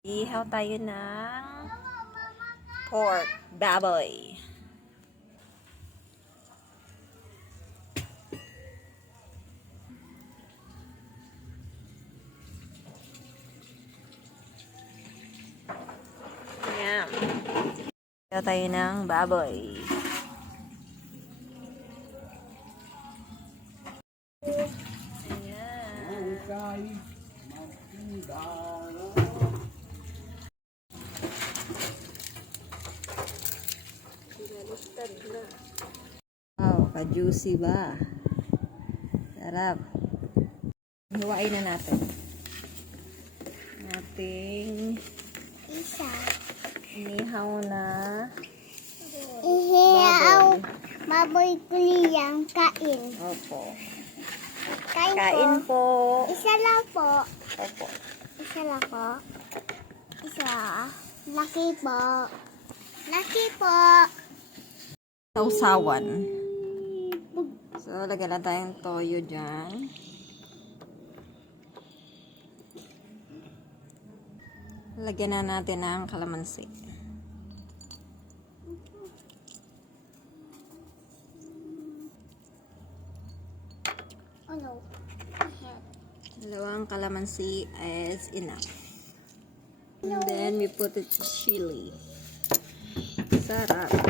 Ihaw tayo ng pork baboy. Ayan. Ihaw tayo ng baboy. Ayan. Wow, ka-juicy ba? Sarap. Hiwain na natin. Ating inihaw na Ihaw. Baboy kuliyang kain. Opo. Kain po. Isa lang po. Opo. Isa lang po. Isa. Laki po. Laki po. Sausawan. So, lagyan na tayong toyo dyan. Lagyan na natin ng kalamansi. Oh no. Dalawang kalamansi is enough. And then we put the chili. Sarap.